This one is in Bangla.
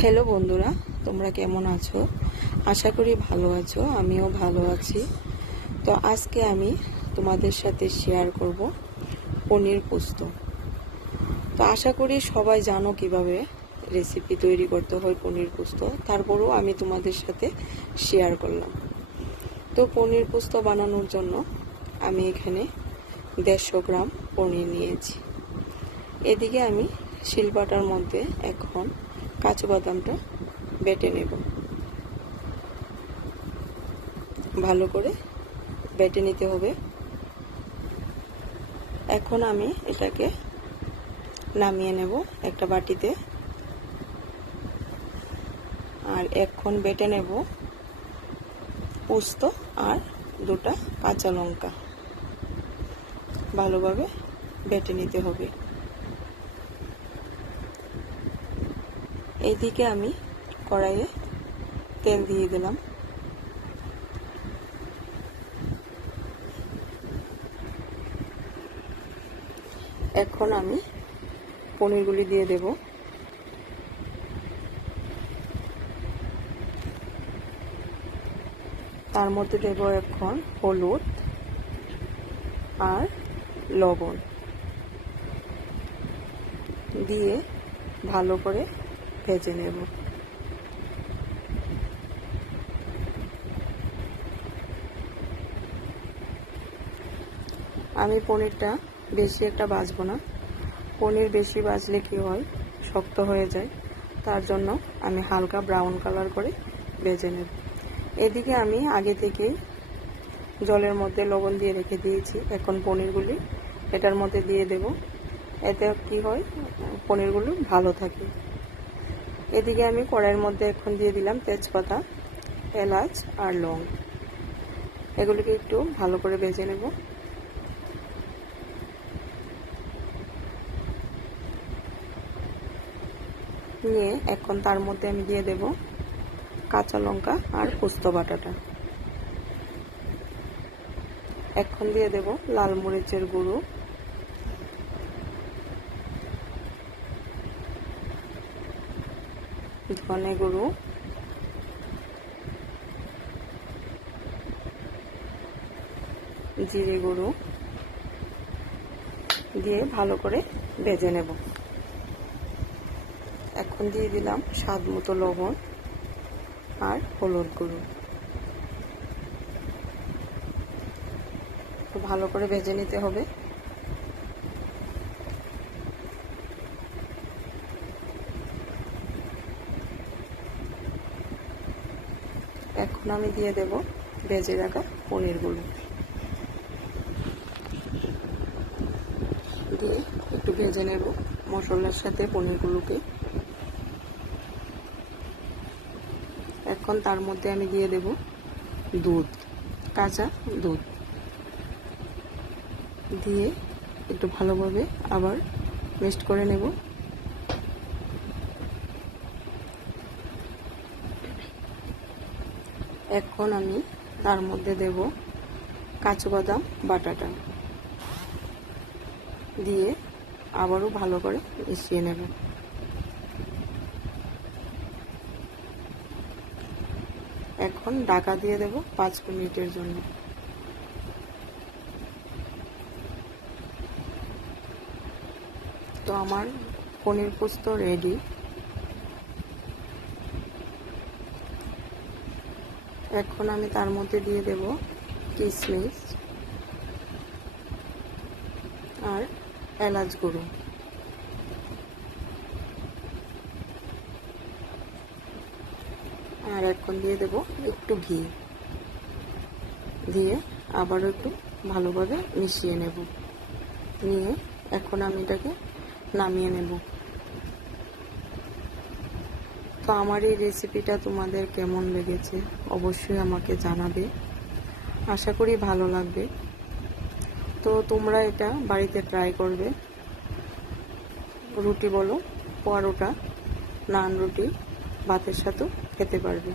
হ্যালো বন্ধুরা, তোমরা কেমন আছো? আশা করি ভালো আছো। আমিও ভালো আছি। তো আজকে আমি তোমাদের সাথে শেয়ার করব পনির পোস্ত। তো আশা করি সবাই জানো কিভাবে রেসিপি তৈরি করতে হয় পনির পোস্ত। তারপরেও আমি তোমাদের সাথে শেয়ার করলাম। তো পনির পোস্ত বানানোর জন্য আমি এখানে 150 গ্রাম পনির নিয়েছি। এদিকে আমি শিলপাটার মধ্যে এখন কাজু বাদামটা বেটে নেব। ভালো করে বেটে নিতে হবে। এখন আমি এটাকে নামিয়ে নেব একটা বাটিতে। আর এখন বেটে নেব পোস্ত আর 2টা কাঁচা লঙ্কা। ভালোভাবে বেটে নিতে হবে। এইদিকে আমি কড়াইয়ে তেল দিয়ে দিলাম। এখন আমি পনিরগুলি দিয়ে দেব। তার মধ্যে দেব এখন হলুদ আর লবণ দিয়ে ভালো করে ভেজে নেব। আমি পনিরটা বেশি একটা ভাজবো না। পনির বেশি ভাজলে কি হয়, শক্ত হয়ে যায়। তার জন্য আমি হালকা ব্রাউন কালার করে ভেজে নেব। এদিকে আমি আগে থেকেই জলের মধ্যে লবণ দিয়ে রেখে দিয়েছি। এখন পনিরগুলি এটার মধ্যে দিয়ে দেব। এতে কি হয়, পনিরগুলো ভালো থাকে। এদিকে আমি কড়াইয়ের মধ্যে এখন দিয়ে দিলাম তেজপাতা, এলাচ আর লং। এগুলিকে একটু ভালো করে ভেজে নেব। নিয়ে এখন তার মধ্যে আমি দিয়ে দেব কাঁচা লঙ্কা আর পোস্ত বাটাটা। এখন দিয়ে দেব লাল মরিচের গুঁড়ো, ধনে গুঁড়ো, জিরে গুঁড়ো দিয়ে ভালো করে ভেজে নেব। এখন দিয়ে দিলাম স্বাদ মতো লবণ আর হলুদ গুঁড়ো। তো ভালো করে ভেজে নিতে হবে। এখন আমি দিয়ে দেব ভেজে রাখা পনিরগুলো। দিয়ে একটু ভেজে নেব মশলার সাথে পনিরগুলোকে। এখন তার মধ্যে আমি দিয়ে দেব দুধ, কাঁচা দুধ দিয়ে একটু ভালোভাবে আবার মিক্সড করে নেব। এখন আমি তার মধ্যে দেব কাজু বাদাম বাটাটা দিয়ে আবারও ভালো করে মিশিয়ে নেব। এখন ঢাকা দিয়ে দেব 5 মিনিটের জন্য। তো আমার পনির পোস্ত রেডি। এখন আমি তার মধ্যে দিয়ে দেব কিশমিশ আর এলাচ গুঁড়ো। আর এখন দিয়ে দেব একটু ঘি, দিয়ে আবারও একটু ভালোভাবে মিশিয়ে নেব। নিয়ে এখন আমি এটাকে নামিয়ে নেব। তো আমার এই রেসিপিটা তোমাদের কেমন লেগেছে অবশ্যই আমাকে জানাবে। আশা করি ভালো লাগবে। তো তোমরা এটা বাড়িতে ট্রাই করবে। রুটি বলো, পরোটা, নান রুটি, ভাতের সাথেও খেতে পারবে।